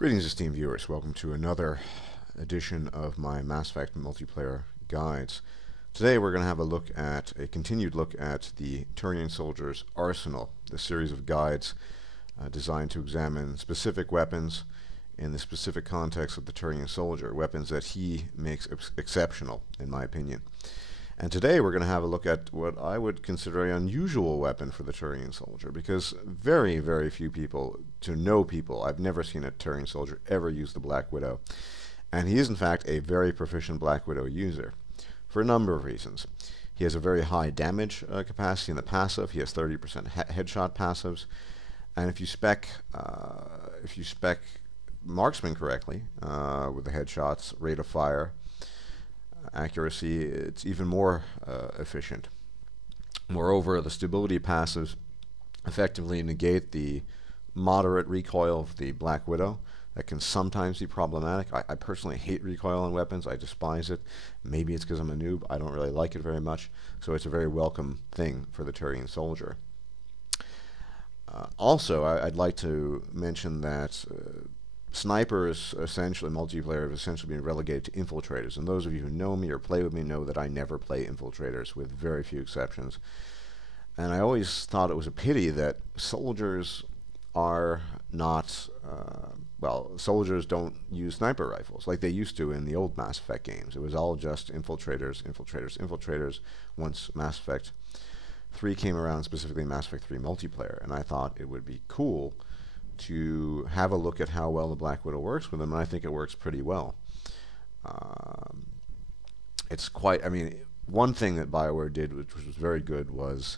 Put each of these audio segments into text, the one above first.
Greetings, esteemed viewers. Welcome to another edition of my Mass Effect multiplayer guides. Today we're going to have a continued look at the Turian Soldier's Arsenal, the series of guides designed to examine specific weapons in the specific context of the Turian Soldier, weapons that he makes exceptional, in my opinion. And today we're going to have a look at what I would consider an unusual weapon for the Turian Soldier, because very, very few people, I've never seen a Turian Soldier ever use the Black Widow. And he is in fact a very proficient Black Widow user, for a number of reasons. He has a very high damage capacity in the passive. He has 30% headshot passives. And if you spec marksman correctly, with the headshots, rate of fire, accuracy, it's even more efficient. Moreover, the stability passives effectively negate the moderate recoil of the Black Widow. That can sometimes be problematic. I personally hate recoil on weapons. I despise it. Maybe it's because I'm a noob. I don't really like it very much. So it's a very welcome thing for the Turian Soldier. Also, I'd like to mention that snipers, essentially, multiplayer, have essentially been relegated to infiltrators. And those of you who know me or play with me know that I never play infiltrators, with very few exceptions. And I always thought it was a pity that soldiers are not, soldiers don't use sniper rifles like they used to in the old Mass Effect games. It was all just infiltrators, infiltrators, infiltrators, once Mass Effect 3 came around, specifically Mass Effect 3 multiplayer. And I thought it would be cool to have a look at how well the Black Widow works with them, and I think it works pretty well. One thing that BioWare did, which was very good, was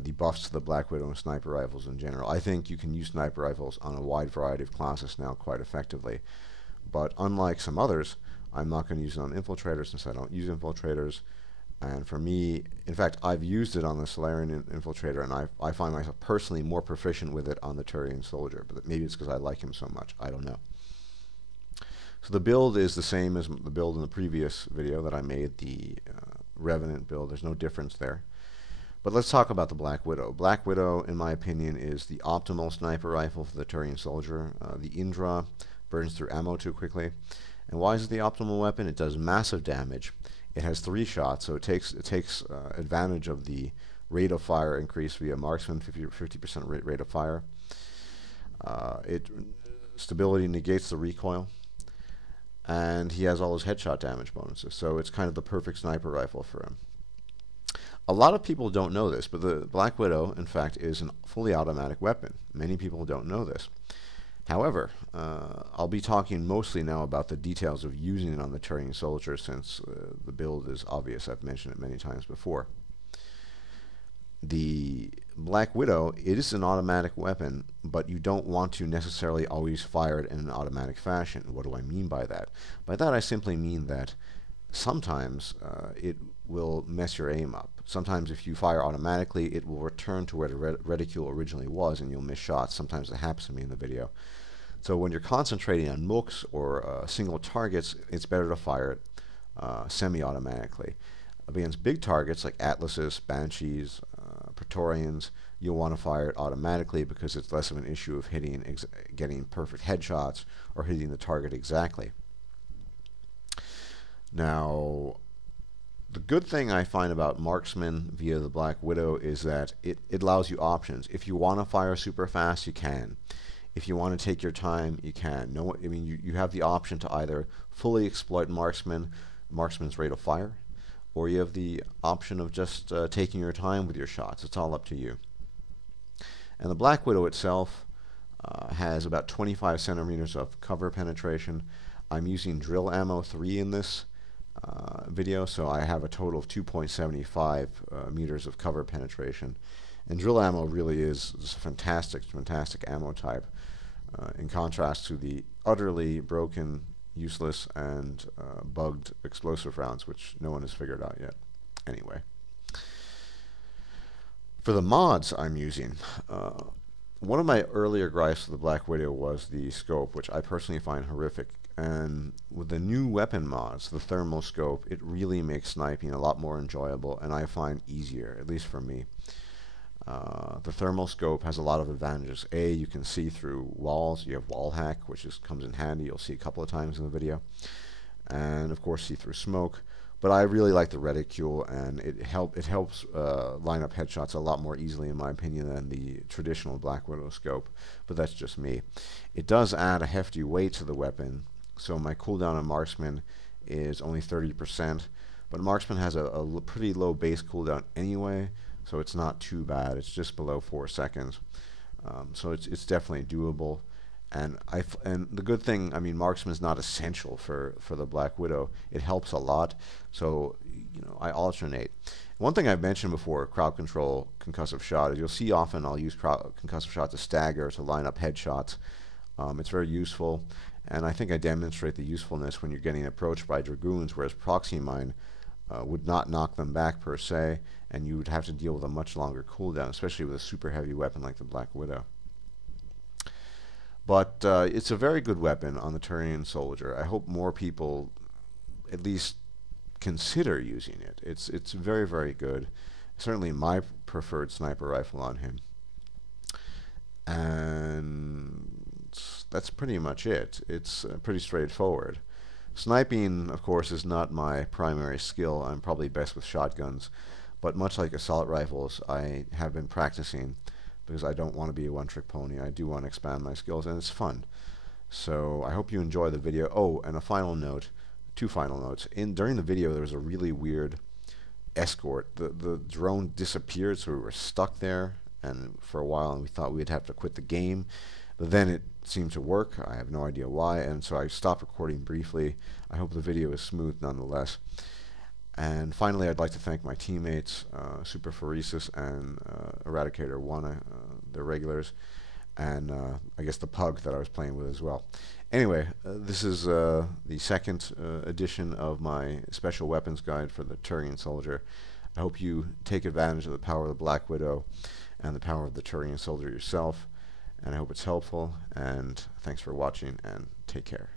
the buffs to the Black Widow and sniper rifles in general. I think you can use sniper rifles on a wide variety of classes now quite effectively. But unlike some others, I'm not going to use it on infiltrators, since I don't use infiltrators. And for me, in fact, I've used it on the Solarian infiltrator, and I find myself personally more proficient with it on the Turian Soldier. But maybe it's because I like him so much. I don't know. So the build is the same as the build in the previous video that I made, the Revenant build. There's no difference there. But let's talk about the Black Widow. Black Widow, in my opinion, is the optimal sniper rifle for the Turian Soldier. The Indra burns through ammo too quickly. And why is it the optimal weapon? It does massive damage. It has 3 shots, so it takes advantage of the rate of fire increase via marksman, 50% rate of fire. Stability negates the recoil, and he has all his headshot damage bonuses, so it's kind of the perfect sniper rifle for him. A lot of people don't know this, but the Black Widow, in fact, is a fully automatic weapon. Many people don't know this. However, I'll be talking mostly now about the details of using it on the Turian Soldier, since the build is obvious. I've mentioned it many times before. The Black Widow, it is an automatic weapon, but you don't want to necessarily always fire it in an automatic fashion. What do I mean by that? By that I simply mean that sometimes it will mess your aim up. Sometimes if you fire automatically, it will return to where the reticule originally was, and you'll miss shots. Sometimes that happens to me in the video. So when you're concentrating on mooks or single targets, it's better to fire it semi-automatically. Against big targets like Atlases, Banshees, Praetorians, you'll want to fire it automatically, because it's less of an issue of getting perfect headshots or hitting the target exactly. Now, the good thing I find about marksman via the Black Widow is that it allows you options. If you want to fire super fast, you can. If you want to take your time, you can. You have the option to either fully exploit marksman's rate of fire, or you have the option of just taking your time with your shots. It's all up to you. And the Black Widow itself has about 25 centimeters of cover penetration. I'm using drill ammo 3 in this video, so I have a total of 2.75 meters of cover penetration. And drill ammo really is a fantastic ammo type, in contrast to the utterly broken, useless, and bugged explosive rounds, which no one has figured out yet. Anyway, for the mods I'm using, one of my earlier gripes with the Black Widow was the scope, which I personally find horrific. And with the new weapon mods, the thermal scope, it really makes sniping a lot more enjoyable, and I find easier, at least for me. The thermal scope has a lot of advantages. You can see through walls. You have wall hack, which comes in handy. You'll see a couple of times in the video. And of course see through smoke. But I really like the reticule, and it helps line up headshots a lot more easily, in my opinion, than the traditional Black Widow scope. But that's just me. It does add a hefty weight to the weapon, so my cooldown on Marksman is only 30%. But Marksman has a pretty low base cooldown anyway, so it's not too bad. It's just below 4 seconds. So it's definitely doable. And the good thing, I mean, Marksman is not essential for the Black Widow. It helps a lot. So, you know, I alternate. One thing I've mentioned before, crowd control, concussive shot, is you'll see often I'll use concussive shot to stagger, to line up headshots. It's very useful, and I think I demonstrate the usefulness when you're getting approached by dragoons, whereas proxy mine would not knock them back per se, and you would have to deal with a much longer cooldown, especially with a super heavy weapon like the Black Widow. But it's a very good weapon on the Turian soldier. I hope more people at least consider using it. It's very, very good. Certainly my preferred sniper rifle on him. And that's pretty much it. It's pretty straightforward. Sniping, of course, is not my primary skill. I'm probably best with shotguns. But much like assault rifles, I have been practicing, because I don't want to be a one-trick pony. I do want to expand my skills, and it's fun. So I hope you enjoy the video. Oh, and a final note, 2 final notes. During the video, there was a really weird escort. The drone disappeared, so we were stuck there and for a while, and we thought we'd have to quit the game. But then it seemed to work. I have no idea why, and so I stopped recording briefly. I hope the video is smooth nonetheless. And finally, I'd like to thank my teammates, Super Phoresis and Eradicator 1, they're regulars, and I guess the Pug that I was playing with as well. Anyway, this is the second edition of my special weapons guide for the Turian soldier. I hope you take advantage of the power of the Black Widow and the power of the Turian soldier yourself, and I hope it's helpful, and thanks for watching, and take care.